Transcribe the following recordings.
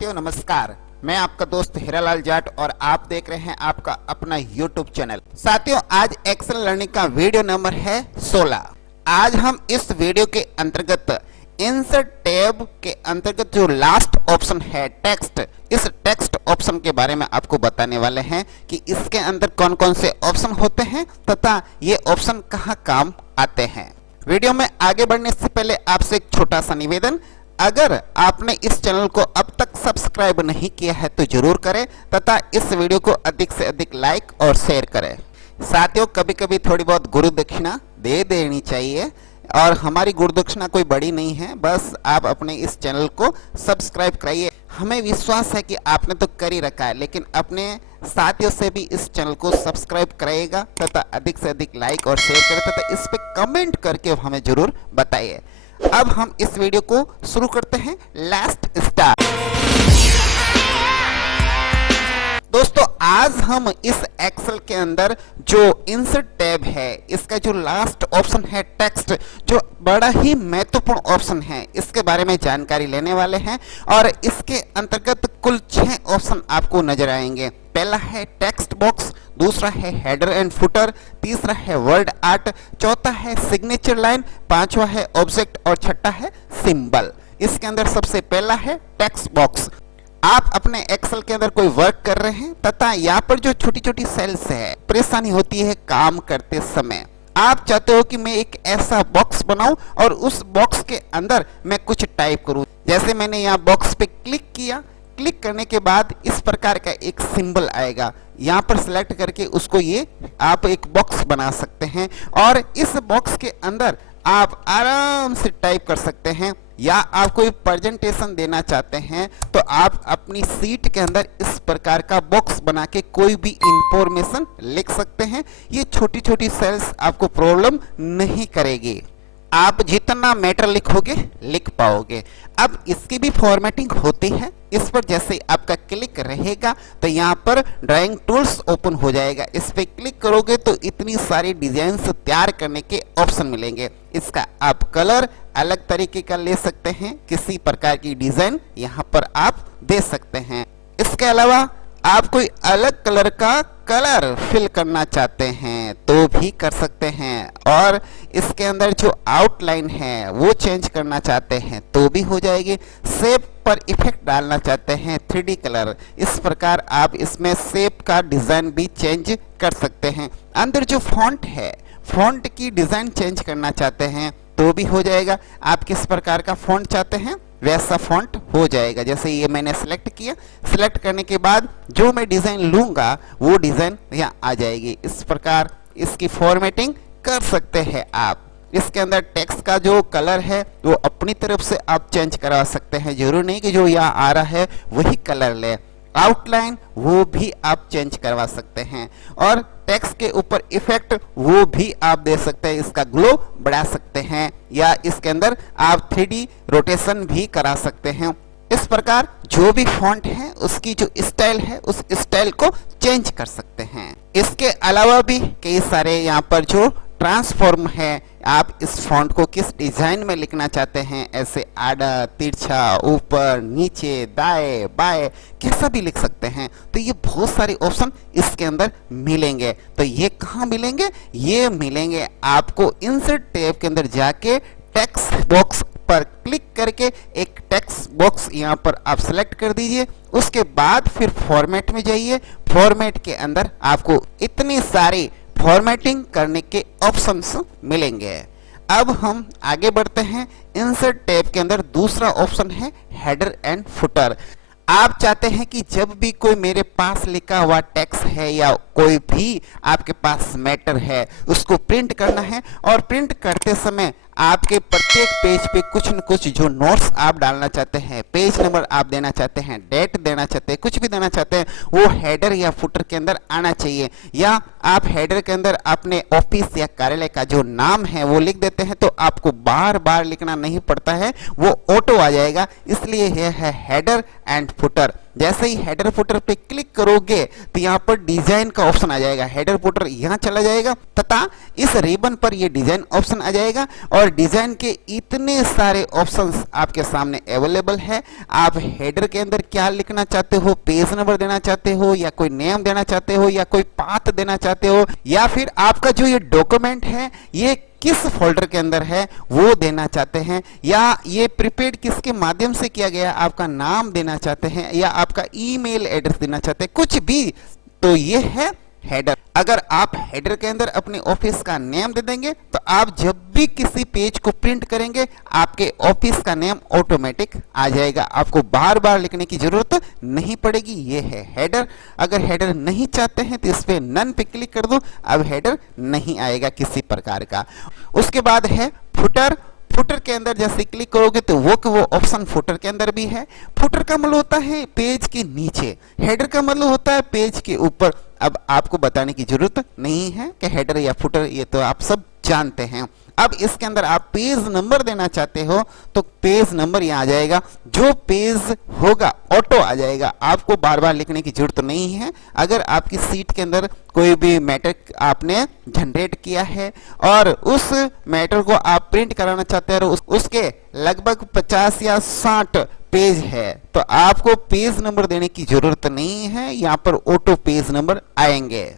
साथियों नमस्कार, मैं आपका दोस्त हीरालाल जाट और आप देख रहे हैं आपका अपना YouTube चैनल। साथियों आज एक्सेल लर्निंग का वीडियो नंबर है 16। आज हम इस वीडियो के अंतर्गत इंसर्ट टैब के अंतर्गत जो लास्ट ऑप्शन है टेक्स्ट, इस टेक्स्ट ऑप्शन के बारे में आपको बताने वाले हैं कि इसके अंदर कौन कौन से ऑप्शन होते हैं तथा ये ऑप्शन कहाँ काम आते हैं। वीडियो में आगे बढ़ने से पहले आपसे एक छोटा सा निवेदन, अगर आपने इस चैनल को अब तक सब्सक्राइब नहीं किया है तो जरूर करें तथा इस वीडियो को अधिक से अधिक लाइक और शेयर करें। साथियों कभी कभी थोड़ी बहुत गुरु दक्षिणा दे देनी चाहिए और हमारी गुरु दक्षिणा कोई बड़ी नहीं है, बस आप अपने इस चैनल को सब्सक्राइब कराइए। हमें विश्वास है कि आपने तो कर ही रखा है, लेकिन अपने साथियों से भी इस चैनल को सब्सक्राइब कराइएगा तथा अधिक से अधिक लाइक और शेयर करें तथा इस पे कमेंट करके हमें जरूर बताइए। अब हम इस वीडियो को शुरू करते हैं। Last start. दोस्तों आज हम इस एक्सेल के अंदर जो इंसर्ट टैब है, इसका जो लास्ट ऑप्शन है टेक्स्ट, जो बड़ा ही महत्वपूर्ण ऑप्शन है, इसके बारे में जानकारी लेने वाले हैं और इसके अंतर्गत कुल 6 ऑप्शन आपको नजर आएंगे। पहला है टेक्स्ट बॉक्स, दूसरा है हेडर एंड फुटर, तीसरा है वर्ड आर्ट, चौथा है सिग्नेचर लाइन, पांचवा है ऑब्जेक्ट और छठा है सिंबल। इसके अंदर सबसे पहला है टेक्स्ट बॉक्स। आप अपने एक्सेल के अंदर कोई वर्क कर रहे हैं तथा यहाँ पर जो छोटी छोटी सेल्स है, परेशानी होती है काम करते समय। आप चाहते हो कि मैं एक ऐसा बॉक्स बनाऊं और उस बॉक्स के अंदर मैं कुछ टाइप करूं। जैसे मैंने यहाँ बॉक्स पे क्लिक किया, क्लिक करने के बाद इस प्रकार का एक सिंबल आएगा, यहाँ पर सिलेक्ट करके उसको ये आप एक बॉक्स बना सकते हैं और इस बॉक्स के अंदर आप आराम से टाइप कर सकते हैं। या आप कोई प्रेजेंटेशन देना चाहते हैं तो आप अपनी सीट के अंदर इस प्रकार का बॉक्स बना के कोई भी इंफॉर्मेशन लिख सकते हैं। ये छोटी छोटी सेल्स आपको प्रॉब्लम नहीं करेगी, आप जितना मैटर लिखोगे लिख पाओगे। अब इसकी भी फॉर्मेटिंग होती है। इस पर जैसे आपका क्लिक रहेगा तो यहाँ पर ड्राइंग टूल्स ओपन हो जाएगा। इस पे क्लिक करोगे तो इतनी सारी डिजाइन्स तैयार करने के ऑप्शन मिलेंगे। इसका आप कलर अलग तरीके का ले सकते हैं, किसी प्रकार की डिजाइन यहाँ पर आप दे सकते हैं। इसके अलावा आप कोई अलग कलर का कलर फिल करना चाहते हैं तो भी कर सकते हैं और इसके अंदर जो आउटलाइन है वो चेंज करना चाहते हैं तो भी हो जाएगी। शेप पर इफेक्ट डालना चाहते हैं 3D कलर, इस प्रकार आप इसमें शेप का डिजाइन भी चेंज कर सकते हैं। अंदर जो फॉन्ट है, फॉन्ट की डिजाइन चेंज करना चाहते हैं तो भी हो जाएगा। आप किस प्रकार का फॉन्ट चाहते हैं वैसा फॉन्ट हो जाएगा। जैसे ये मैंने सेलेक्ट किया, सेलेक्ट करने के बाद जो मैं डिजाइन लूंगा वो डिजाइन यहाँ आ जाएगी। इस प्रकार इसकी फॉर्मेटिंग कर सकते हैं आप। इसके अंदर टेक्स्ट का जो कलर है वो अपनी तरफ से आप चेंज करा सकते हैं, जरूरी नहीं कि जो यहाँ आ रहा है वही कलर ले। आउटलाइन वो भी आप चेंज करवा सकते हैं और टेक्स्ट के ऊपर इफेक्ट वो भी आप दे सकते हैं। इसका ग्लो बढ़ा सकते हैं या इसके अंदर आप 3D रोटेशन भी करा सकते हैं। इस प्रकार जो भी फॉन्ट है उसकी जो स्टाइल है उस स्टाइल को चेंज कर सकते हैं। इसके अलावा भी कई सारे यहाँ पर जो ट्रांसफॉर्म है, आप इस फॉन्ट को किस डिजाइन में लिखना चाहते हैं, ऐसे आड़ा, तिरछा, ऊपर, नीचे, दाएं, बाएं, कैसा भी लिख सकते हैं। तो ये बहुत सारे ऑप्शन इसके अंदर मिलेंगे। तो ये कहाँ मिलेंगे? ये मिलेंगे आपको इंसर्ट टैब के अंदर जाके टेक्स्ट बॉक्स पर क्लिक करके एक टेक्स्ट बॉक्स यहाँ पर आप सेलेक्ट कर दीजिए। उसके बाद फिर फॉर्मेट में जाइए। फॉर्मेट के अंदर आपको इतनी सारी फॉर्मेटिंग करने के ऑप्शंस मिलेंगे। अब हम आगे बढ़ते हैं। इंसर्ट टैब के अंदर दूसरा ऑप्शन है हेडर एंड फुटर। आप चाहते हैं कि जब भी कोई मेरे पास लिखा हुआ टेक्स्ट है या कोई भी आपके पास मैटर है उसको प्रिंट करना है और प्रिंट करते समय आपके प्रत्येक पेज पे कुछ न कुछ जो नोट्स आप डालना चाहते हैं, पेज नंबर आप देना चाहते हैं, डेट देना चाहते हैं, कुछ भी देना चाहते हैं, वो हेडर या फुटर के अंदर आना चाहिए। या आप हेडर के अंदर अपने ऑफिस या कार्यालय का जो नाम है वो लिख देते हैं तो आपको बार बार लिखना नहीं पड़ता है, वो ऑटो आ जाएगा। इसलिए यह है हेडर एंड फुटर। जैसे ही हेडर फुटर पे क्लिक करोगे तो यहाँ पर डिजाइन का ऑप्शन आ जाएगा। हेडर फुटर यहाँ चला जाएगा तथा इस रिबन पर ये डिजाइन ऑप्शन आ जाएगा और डिजाइन के इतने सारे ऑप्शंस आपके सामने अवेलेबल है। आप हेडर के अंदर क्या लिखना चाहते हो, पेज नंबर देना चाहते हो या कोई नेम देना चाहते हो या कोई पाथ देना चाहते हो या फिर आपका जो ये डॉक्यूमेंट है ये किस फोल्डर के अंदर है वो देना चाहते हैं या ये प्रिपेयर्ड किसके माध्यम से किया गया आपका नाम देना चाहते हैं या आपका ईमेल एड्रेस देना चाहते हैं, कुछ भी, तो ये है हेडर। अगर आप हेडर के अंदर अपने ऑफिस का नेम दे देंगे तो आप जब भी किसी पेज को प्रिंट करेंगे आपके ऑफिस का नेम ऑटोमेटिक आ जाएगा, आपको बार बार लिखने की जरूरत नहीं पड़ेगी। ये है हेडर। अगर हेडर नहीं चाहते हैं तो इस पे नन पे क्लिक कर दो, अब हेडर नहीं आएगा किसी प्रकार का। उसके बाद है फुटर। फुटर के अंदर जैसे क्लिक करोगे तो वो ऑप्शन फुटर के अंदर भी है। फुटर का मतलब होता है पेज के नीचे, हेडर का मतलब होता है पेज के ऊपर। अब आपको बताने की जरूरत नहीं है कि हेडर या फुटर, ये तो आप सब जानते हैं। अब इसके अंदर आप पेज नंबर देना चाहते हो तो पेज नंबर यहाँ आ जाएगा, जो पेज होगा ऑटो आ जाएगा, आपको बार बार लिखने की जरूरत नहीं है। अगर आपकी सीट के अंदर कोई भी मैटर आपने जनरेट किया है और उस मैटर को आप प्रिंट कराना चाहते हैं और उसके लगभग 50 या 60 पेज है तो आपको पेज नंबर देने की जरूरत नहीं है, यहाँ पर ऑटो पेज नंबर आएंगे।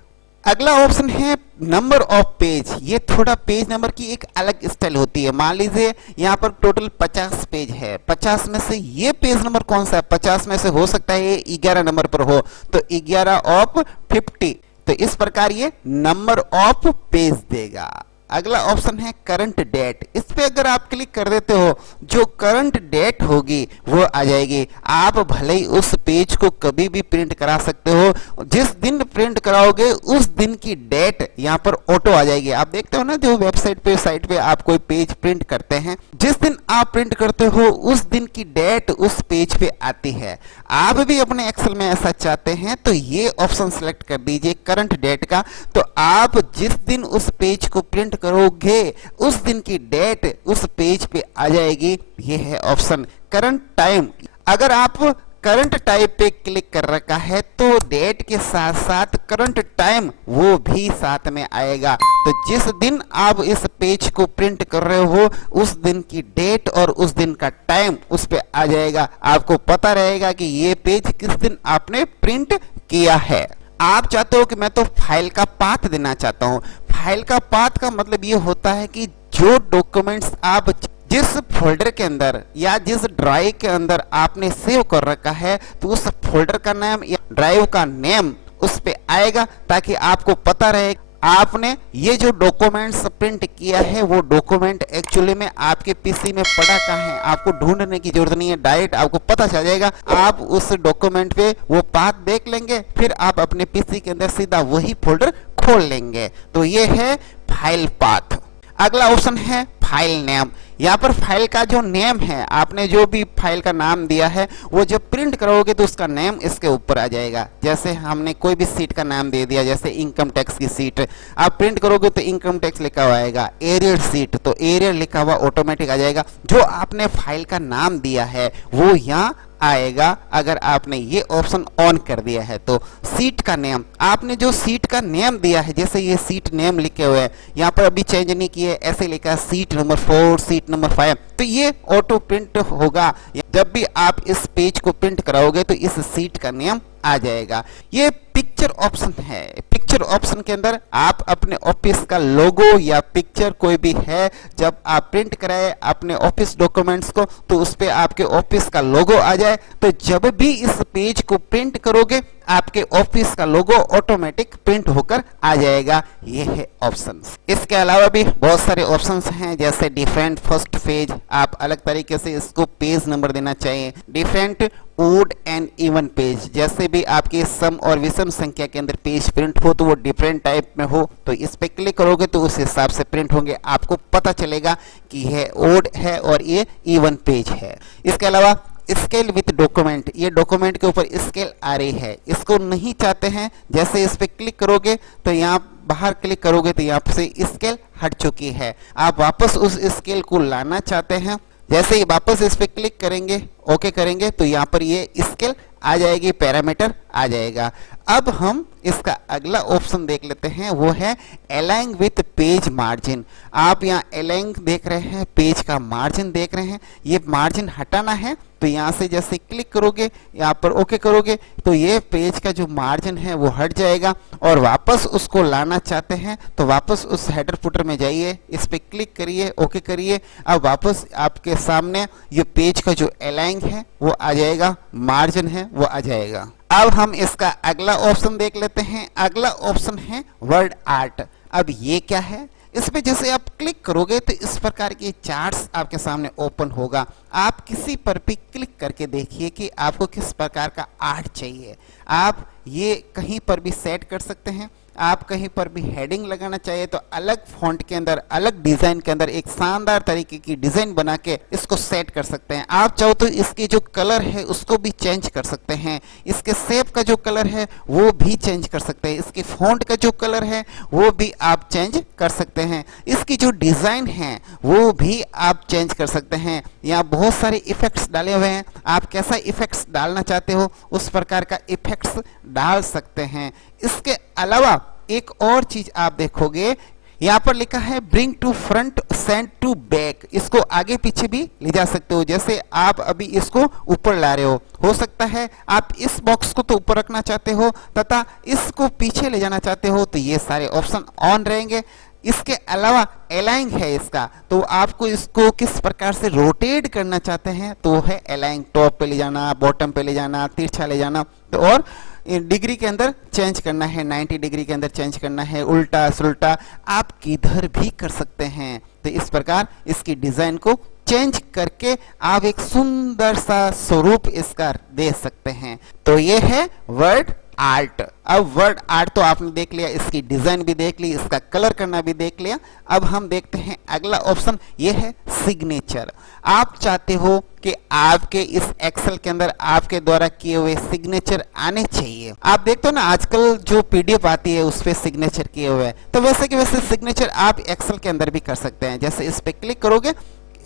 अगला ऑप्शन है नंबर ऑफ पेज। ये थोड़ा पेज नंबर की एक अलग स्टाइल होती है। मान लीजिए यहाँ पर टोटल 50 पेज है, 50 में से ये पेज नंबर कौन सा है, 50 में से हो सकता है ये 11 नंबर पर हो तो 11 ऑफ 50, तो इस प्रकार ये नंबर ऑफ पेज देगा। अगला ऑप्शन है करंट डेट। इस पे अगर आप क्लिक कर देते हो जो करंट डेट होगी वो आ जाएगी। आप भले ही उस पेज को कभी भी प्रिंट करा सकते हो, जिस दिन प्रिंट कराओगे उस दिन की डेट यहाँ पर ऑटो आ जाएगी। आप देखते हो ना जो वेबसाइट पे साइट पे आप कोई पेज प्रिंट करते हैं, जिस दिन आप प्रिंट करते हो उस दिन की डेट उस पेज पे आती है। आप भी अपने एक्सेल में ऐसा चाहते हैं तो ये ऑप्शन सेलेक्ट कर दीजिए करंट डेट का, तो आप जिस दिन उस पेज को प्रिंट करोगे उस दिन की डेट उस पेज पे आ जाएगी। ये है ऑप्शन करंट टाइम। अगर आप करंट टाइम पे क्लिक कर रखा है तो डेट के साथ साथ करंट टाइम वो भी साथ में आएगा, तो जिस दिन आप इस पेज को प्रिंट कर रहे हो उस दिन की डेट और उस दिन का टाइम उस पे आ जाएगा। आपको पता रहेगा कि ये पेज किस दिन आपने प्रिंट किया है। आप चाहते हो कि मैं तो फाइल का पाथ देना चाहता हूं। फाइल का पाथ का मतलब ये होता है कि जो डॉक्यूमेंट्स आप जिस फोल्डर के अंदर या जिस ड्राइव के अंदर आपने सेव कर रखा है तो उस फोल्डर का नाम या ड्राइव का नेम उस पे आएगा, ताकि आपको पता रहे आपने ये जो डॉक्यूमेंट्स प्रिंट किया है वो डॉक्यूमेंट एक्चुअली में आपके पीसी में पड़ा कहाँ है। आपको ढूंढने की जरूरत नहीं है, डायरेक्ट आपको पता चल जाएगा। आप उस डॉक्यूमेंट पे वो पाथ देख लेंगे, फिर आप अपने पीसी के अंदर सीधा वही फोल्डर खोल लेंगे। तो ये है फाइल पाथ। अगला ऑप्शन है फाइल नेम। यहाँ पर फाइल का जो नेम है, आपने जो भी फाइल का नाम दिया है वो जब प्रिंट करोगे तो उसका नेम इसके ऊपर आ जाएगा। जैसे हमने कोई भी सीट का नाम दे दिया, जैसे इनकम टैक्स की सीट, आप प्रिंट करोगे तो इनकम टैक्स लिखा हुआ आएगा। एरियर सीट तो एरियर लिखा हुआ ऑटोमेटिक आ जाएगा। जो आपने फाइल का नाम दिया है वो यहाँ आएगा अगर आपने ये ऑप्शन ऑन कर दिया है। तो सीट का नेम, आपने जो सीट का नेम दिया है, जैसे ये सीट नेम लिखे हुए हैं, यहाँ पर अभी चेंज नहीं किए, ऐसे लिखा है सीट नंबर 4, सीट नंबर 5, तो ये ऑटो प्रिंट होगा। जब भी आप इस पेज को प्रिंट कराओगे तो इस सीट का नेम आ जाएगा। ये पिक्चर ऑप्शन है। पिक्चर ऑप्शन के अंदर आप अपने ऑफिस का लोगो या पिक्चर कोई भी है, जब आप प्रिंट कराए अपने ऑफिस डॉक्यूमेंट्स को तो उस पे आपके ऑफिस का लोगो आ जाए, तो जब भी इस पेज को प्रिंट करोगे आपके ऑफिस का लोगो ऑटोमेटिक प्रिंट होकर आ जाएगा। ये है ऑप्शंस। इसके अलावा भी बहुत सारे ऑप्शंस हैं, जैसे डिफरेंट फर्स्ट पेज, आप अलग तरीके से इसको पेज नंबर देना चाहिए। Different odd and even page, जैसे भी आपके सम और विषम संख्या के अंदर पेज प्रिंट हो तो वो डिफरेंट टाइप में हो, तो इस पे क्लिक करोगे तो उस हिसाब से प्रिंट होंगे। आपको पता चलेगा कि ये ओड है और ये इवन पेज है। इसके अलावा स्केल विथ डॉक्यूमेंट, ये डॉक्यूमेंट के ऊपर स्केल आ रही है, इसको नहीं चाहते हैं, जैसे इस पे क्लिक करोगे तो यहाँ बाहर क्लिक करोगे तो यहाँ से स्केल हट चुकी है। आप वापस उस स्केल को लाना चाहते हैं, जैसे ही वापस इस पे क्लिक करेंगे, ओके करेंगे, तो यहाँ पर ये स्केल आ जाएगी, पैरामीटर आ जाएगा। अब हम इसका अगला ऑप्शन देख लेते हैं, वो है अलाइन विथ पेज मार्जिन। आप यहाँ अलाइन देख रहे हैं, पेज का मार्जिन देख रहे हैं, ये मार्जिन हटाना है तो यहाँ से जैसे क्लिक करोगे, यहाँ पर ओके करोगे तो ये पेज का जो मार्जिन है वो हट जाएगा। और वापस उसको लाना चाहते हैं तो वापस उस हेडर फुटर में जाइए, इस पे क्लिक करिए, ओके करिए। अब वापस आपके सामने ये पेज का जो अलाइन है वो आ जाएगा, मार्जिन है वो आ जाएगा। अब हम इसका अगला ऑप्शन देख लेते हैं। अगला ऑप्शन है वर्ड आर्ट। अब ये क्या है, इसमें जैसे आप क्लिक करोगे तो इस प्रकार के चार्ट्स आपके सामने ओपन होगा। आप किसी पर भी क्लिक करके देखिए कि आपको किस प्रकार का आर्ट चाहिए। आप ये कहीं पर भी सेट कर सकते हैं। आप कहीं पर भी हेडिंग लगाना चाहिए तो अलग फॉन्ट के अंदर, अलग डिजाइन के अंदर एक शानदार तरीके की डिजाइन बना के इसको सेट कर सकते हैं। आप चाहो तो इसकी जो कलर है उसको भी चेंज कर सकते हैं, इसके शेप का जो कलर है वो भी चेंज कर सकते हैं, इसकी फॉन्ट का जो कलर है वो भी आप चेंज कर सकते हैं, इसकी जो डिजाइन है वो भी आप चेंज कर सकते हैं। यहाँ बहुत सारे इफेक्ट्स डाले हुए हैं, आप कैसा इफेक्ट्स डालना चाहते हो उस प्रकार का इफेक्ट्स डाल सकते हैं। इसके अलावा एक और चीज आप देखोगे, यहाँ पर लिखा है bring to front, send to back. इसको आगे पीछे भी ले जा सकते हो। जैसे आप अभी इसको ऊपर ला रहे हो सकता है आप इस बॉक्स को तो ऊपर रखना चाहते हो तथा इसको पीछे ले जाना चाहते हो, तो ये सारे ऑप्शन ऑन रहेंगे। इसके अलावा अलाइन है इसका, तो आपको इसको किस प्रकार से रोटेट करना चाहते हैं तो है अलाइन, टॉप पे ले जाना, बॉटम पे ले जाना, तिरछा ले जाना, तो और डिग्री के अंदर चेंज करना है, 90 डिग्री के अंदर चेंज करना है, उल्टा सुल्टा आप किधर भी कर सकते हैं। तो इस प्रकार इसकी डिजाइन को चेंज करके आप एक सुंदर सा स्वरूप इसका दे सकते हैं। तो ये है वर्ड आर्ट। अब वर्ड आर्ट तो आपने देख लिया, इसकी डिजाइन भी देख ली, इसका कलर करना भी देख लिया। अब हम देखते हैं अगला ऑप्शन, ये है सिग्नेचर। आप चाहते हो कि आपके इस एक्सेल के अंदर आपके द्वारा किए हुए सिग्नेचर आने चाहिए। आप देखते हो ना आजकल जो पीडीएफ आती है उस पे सिग्नेचर किए हुए हैं, तो वैसे के वैसे सिग्नेचर आप एक्सेल के अंदर भी कर सकते हैं। जैसे इस पे क्लिक करोगे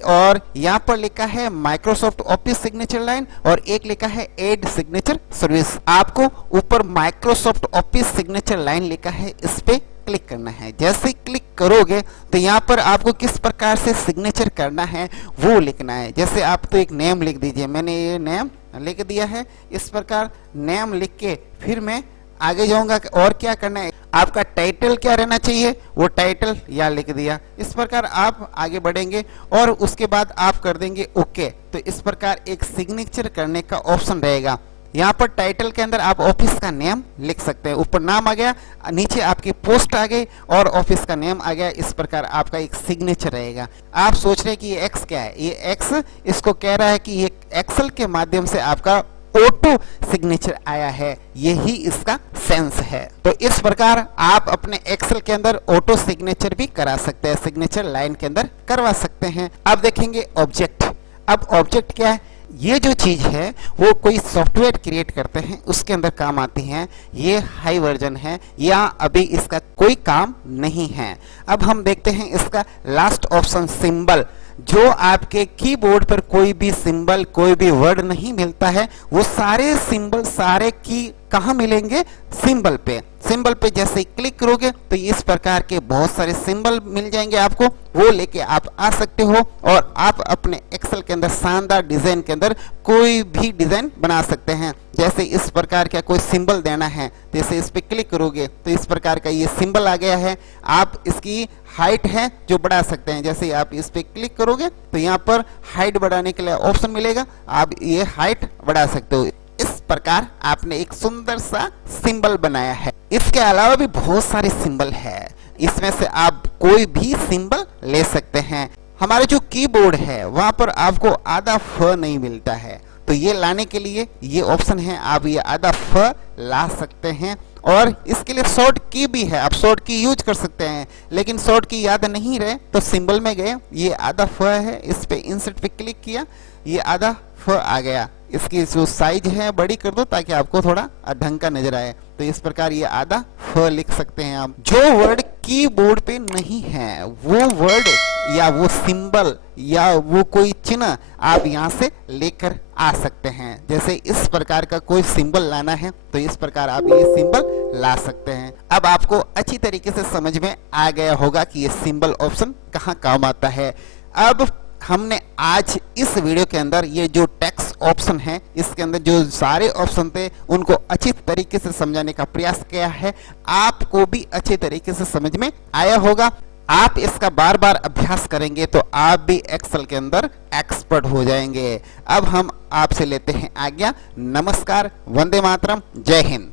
और यहाँ पर लिखा है माइक्रोसॉफ्ट ऑफिस सिग्नेचर लाइन और एक लिखा है एड सिग्नेचर सर्विस। आपको ऊपर माइक्रोसॉफ्ट ऑफिस सिग्नेचर लाइन लिखा है, इस पे क्लिक करना है। जैसे क्लिक करोगे तो यहाँ पर आपको किस प्रकार से सिग्नेचर करना है वो लिखना है। जैसे आप तो एक नेम लिख दीजिए, मैंने ये नेम लिख दिया है। इस प्रकार नेम लिख के फिर मैं आगे जाऊंगा और क्या करना है, आपका टाइटल क्या रहना चाहिए वो टाइटल या लिख दिया। इस प्रकार आप आगे बढ़ेंगे और उसके बाद आप कर देंगे ओके। तो इस प्रकार एक सिग्नेचर करने का ऑप्शन रहेगा। यहाँ पर टाइटल के अंदर आप ऑफिस का नेम लिख सकते हैं, ऊपर नाम आ गया, नीचे आपकी पोस्ट आ गई और ऑफिस का नेम आ गया। इस प्रकार आपका एक सिग्नेचर रहेगा। आप सोच रहे हैं कि ये एक्स क्या है, ये एक्स इसको कह रहा है कि ये एक्सेल के माध्यम से आपका ऑटो सिग्नेचर आया है, यही इसका सेंस है। तो इस प्रकार आप अपने एक्सेल के अंदर ऑटो सिग्नेचर भी करा सकते हैं, सिग्नेचर लाइन के अंदर करवा सकते हैं। अब देखेंगे ऑब्जेक्ट। अब ऑब्जेक्ट क्या है, ये जो चीज है वो कोई सॉफ्टवेयर क्रिएट करते हैं उसके अंदर काम आती है। ये हाई वर्जन है, या अभी इसका कोई काम नहीं है। अब हम देखते हैं इसका लास्ट ऑप्शन सिंबल। जो आपके कीबोर्ड पर कोई भी सिंबल, कोई भी वर्ड नहीं मिलता है, वो सारे सिंबल, सारे की कहाँ मिलेंगे, सिंबल पे। सिंबल पे जैसे ही क्लिक करोगे तो इस प्रकार के बहुत सारे सिंबल मिल जाएंगे आपको, वो लेके आप आ सकते हो और आप अपने एक्सेल के अंदर शानदार डिजाइन के अंदर कोई भी डिजाइन बना सकते हैं। जैसे इस प्रकार का कोई सिंबल देना है, जैसे इस पे क्लिक करोगे तो इस प्रकार का ये सिंबल आ गया है। आप इसकी हाइट है जो बढ़ा सकते हैं। जैसे आप इस पे क्लिक करोगे तो यहाँ पर हाइट बढ़ाने के लिए ऑप्शन मिलेगा, आप ये हाइट बढ़ा सकते हो। इस प्रकार आपने एक सुंदर सा सिंबल बनाया है। इसके अलावा भी बहुत सारे सिंबल है, इसमें से आप कोई भी सिंबल ले सकते हैं। हमारे जो कीबोर्ड है वहां पर आपको आधा फ नहीं मिलता है, तो ये लाने के लिए ये ऑप्शन है, आप ये आधा फ ला सकते हैं। और इसके लिए शॉर्ट की भी है, आप शॉर्ट की यूज कर सकते हैं। लेकिन शॉर्ट की याद नहीं रहे तो सिंबल में गए, ये आधा फ है, इस पे इंसर्ट पे क्लिक किया, ये आधा फ आ गया। इसकी जो साइज है बड़ी कर दो ताकि आपको थोड़ा ढंग का नजर आए। तो इस प्रकार ये आधा फ लिख सकते हैं आप। जो वर्ड कीबोर्ड पे नहीं है, वो वर्ड या वो सिंबल या वो कोई चिन्ह आप यहाँ से लेकर आ सकते हैं। जैसे इस प्रकार का कोई सिंबल लाना है तो इस प्रकार आप ये सिंबल ला सकते हैं। अब आपको अच्छी तरीके से समझ में आ गया होगा कि ये सिंबल ऑप्शन कहाँ काम आता है। अब हमने आज इस वीडियो के अंदर ये जो टेक्स्ट ऑप्शन है, इसके अंदर जो सारे ऑप्शन थे उनको अच्छी तरीके से समझाने का प्रयास किया है। आपको भी अच्छे तरीके से समझ में आया होगा। आप इसका बार बार अभ्यास करेंगे तो आप भी एक्सेल के अंदर एक्सपर्ट हो जाएंगे। अब हम आपसे लेते हैं आज्ञा। नमस्कार, वंदे मातरम, जय हिंद।